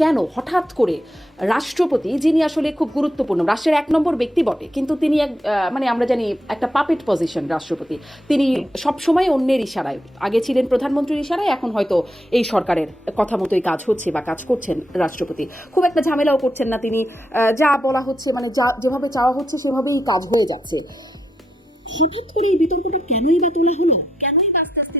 কেন হঠাৎ করে রাষ্ট্রপতি, যিনি আসলে খুব গুরুত্বপূর্ণ, রাষ্ট্রের এক নম্বর ব্যক্তি বটে, কিন্তু তিনি এক মানে আমরা জানি একটা পাপেট পজিশন রাষ্ট্রপতি। তিনি সবসময় অন্যের ইশারায়, আগে ছিলেন প্রধানমন্ত্রীর ইশারায়, এখন হয়তো এই সরকারের কথা মতোই কাজ হচ্ছে বা কাজ করছেন রাষ্ট্রপতি। খুব একটা ঝামেলাও করছেন না তিনি যা বলা হচ্ছে মানে যা, যেভাবে চাওয়া হচ্ছে সেভাবেই কাজ হয়ে যাচ্ছে। হঠাৎ করে এই বিতর্কটা কেনই বা তোলা হলো? কেনই আস্তে আস্তে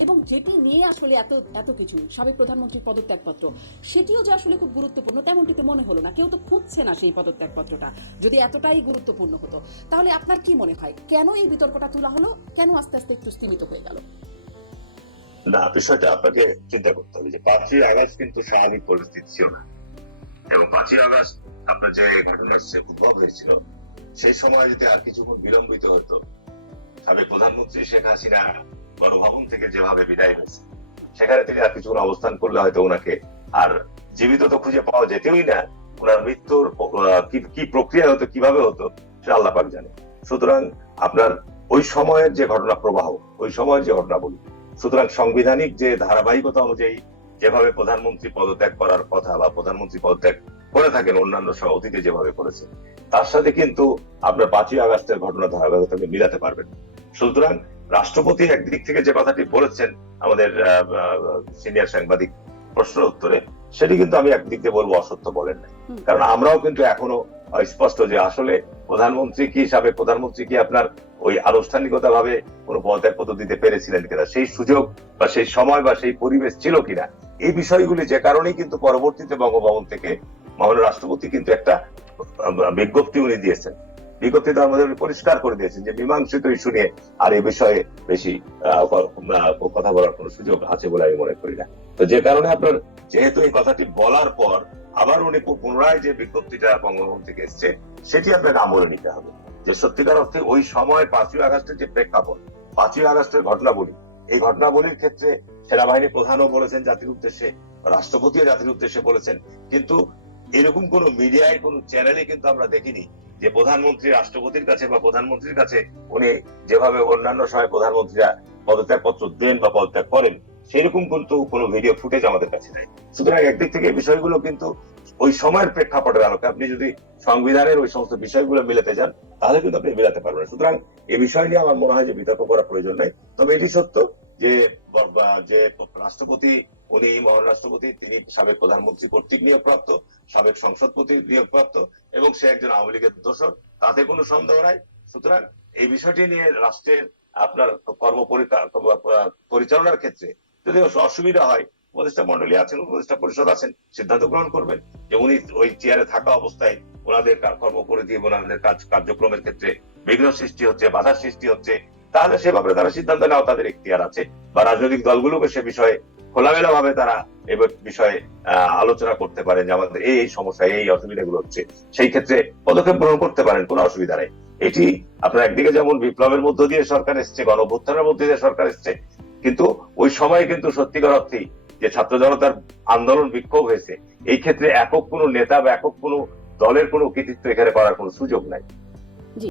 এবং যেটি নিয়ে আসলে এত এত কিছু, সাবেক প্রধানমন্ত্রীর পদত্যাগপত্র, সেটিও যে আসলে খুব গুরুত্বপূর্ণ, তেমনটি তো মনে হলো না। কেউ তো খুঁজছে না সেই পদত্যাগপত্রটা, যদি এতটাই গুরুত্বপূর্ণ হতো। তাহলে আপনার কি মনে হয়, কেন এই বিতর্কটা তোলা হলো, কেন আস্তে আস্তে একটু স্থিমিত হয়ে গেল? না, বিষয়টা আপনাকে চিন্তা করতে হবে যে পাঁচই আগস্ট কিন্তু স্বাভাবিক পরিস্থিতি ছিল না। এবং পাঁচই আগস্ট আপনার যে ঘটনার উদ্ভব হয়েছিল, সেই সময় যদি আর কিছুক্ষণ বিলম্বিত হতো, সাবেক প্রধানমন্ত্রী শেখ হাসিনা গণভবন থেকে যেভাবে বিদায় হয়েছে, সেখানে তিনি আর কিছুক্ষণ অবস্থান করলে হয়তো ওনাকে আর জীবিত তো খুঁজে পাওয়া যেতেই না। ওনার মৃত্যুর কি- প্রক্রিয়া হতো, কীভাবে হতো, সেটা আল্লাহ পাক জানে। সুতরাং আপনার ওই সময়ের যে ঘটনা প্রবাহ, ওই সময়ের যে ঘটনাবলী, সুতরাং সাংবিধানিক যে ধারাবাহিকতা অনুযায়ী যেভাবে প্রধানমন্ত্রী পদত্যাগ করার কথা বা প্রধানমন্ত্রী পদত্যাগ করে থাকেন, অন্যান্য অতীতে যেভাবে করেছে, তার সাথে কিন্তু আপনার পাঁচই আগস্টের ঘটনা ধারাবাহিকতাকে মিলাতে পারবেন। সুতরাং রাষ্ট্রপতি একদিক থেকে যে কথাটি বলেছেন আমাদের সিনিয়র সাংবাদিক প্রশ্ন উত্তরে সেটি কিন্তু আমি একদিক দিয়ে বলব অসত্য বলেন না হুম। কারণ আমরাও কিন্তু এখনও স্পষ্ট যে আসলে প্রধানমন্ত্রী কি হিসাবে প্রধানমন্ত্রী কি আপনার ওই আনুষ্ঠানিকতা ভাবে কোনো পদত্যাগ পত্র দিতে পেরেছিলেন কিনা সেই সুযোগ বা সেই সময় বা সেই পরিবেশ ছিল কিনা এই বিষয়গুলি যে কারণেই কিন্তু পরবর্তীতে বঙ্গভবন থেকে মাননীয় রাষ্ট্রপতি কিন্তু একটা বিজ্ঞপ্তি উনি দিয়েছেন বিজ্ঞপ্তিতে আমাদের উনি পরিষ্কার করে দিয়েছেন যে মীমাংসিত ইস্যু নিয়ে আর এই বিষয়ে বেশি কথা বলার কোনো সুযোগ আছে বলে আমি মনে করি না। তো যে কারণে আপনার যেহেতু এই কথাটি বলার পর আবার উনি পুনরায় যে বিজ্ঞপ্তিটা বঙ্গভবন থেকে এসছে, সেটি আপনাকে আমলে নিতে হবে। যে সত্যিকার অর্থে ওই সময় পাঁচই আগস্টের যে প্রেক্ষাপট, পাঁচই আগস্টের ঘটনাবলী, এই ঘটনাবলীর ক্ষেত্রে সেনাবাহিনী প্রধানও বলেছেন জাতির উদ্দেশ্যে, রাষ্ট্রপতিও জাতির উদ্দেশ্যে বলেছেন। কিন্তু এরকম কোন মিডিয়ায়, কোন চ্যানেলে কিন্তু আমরা দেখিনি যে প্রধানমন্ত্রী রাষ্ট্রপতির কাছে বা প্রধানমন্ত্রীর কাছে উনি যেভাবে অন্যান্য সময় প্রধানমন্ত্রীরা পদত্যাগ পত্র দেন বা পদত্যাগ করেন, সেরকম কিন্তু কোনো ভিডিও ফুটেজ আমাদের কাছে নেই সুতরাং একদিক থেকে বিষয়গুলো কিন্তু ওই সময়ের প্রেক্ষাপটের আলোকে আপনি যদি সংবিধানের ওই সমস্ত বিষয়গুলো মিলাতে যান, তাহলে কিন্তু আপনি মিলাতে পারবেন। সুতরাং এই বিষয় নিয়ে আমার মনে হয় যে বিতর্ক করার প্রয়োজন নেই তবে এটি সত্য যে যে রাষ্ট্রপতি উনি মহান রাষ্ট্রপতি, তিনি সাবেক প্রধানমন্ত্রী, কর্তৃক নিয়োগপ্রাপ্ত, সাবেক সংসদপতি নিয়োগপ্রাপ্ত, এবং সে একজন আওয়ামী লীগের দোষর। তাতে কোনো সন্দেহ নাই। সুতরাং এই বিষয়টি নিয়ে রাষ্ট্রের আপনার কর্ম পরিচালনার ক্ষেত্রে যদি অসুবিধা হয়, উপদেষ্টা মন্ডলী আছেন, উপদেষ্টা পরিষদ আছেন, সিদ্ধান্ত গ্রহণ করবেন যে উনি ওই চেয়ারে থাকা অবস্থায় ওনাদের কর্ম করে দিয়ে ওনাদের কাজ কার্যক্রমের ক্ষেত্রে বিঘ্ন সৃষ্টি হচ্ছে, বাধা সৃষ্টি হচ্ছে, তাহলে সে ব্যাপারে তারা সিদ্ধান্ত নেওয়া তাদের এখতিয়ার আছে। বা রাজনৈতিক দলগুলোকে সে বিষয়ে খোলামেলা ভাবে তারা এই বিষয়ে আলোচনা করতে পারেন যে আমাদের এই এই সমস্যা, এই অসুবিধাগুলো হচ্ছে। সেই ক্ষেত্রে পদক্ষেপ গ্রহণ করতে পারেন, কোনো অসুবিধা নেই। এটি আপনার একদিকে যেমন বিপ্লবের মধ্য দিয়ে সরকার এসছে, গণভ্যুত্থানের মধ্য দিয়ে সরকার এসছে, কিন্তু ওই সময় কিন্তু সত্যিকার অর্থেই যে ছাত্র জনতার আন্দোলন বিক্ষোভ হয়েছে, এই ক্ষেত্রে একক কোনো নেতা বা একক কোনো দলের কোনো কৃতিত্ব এখানে করার কোনো সুযোগ নাই। জি।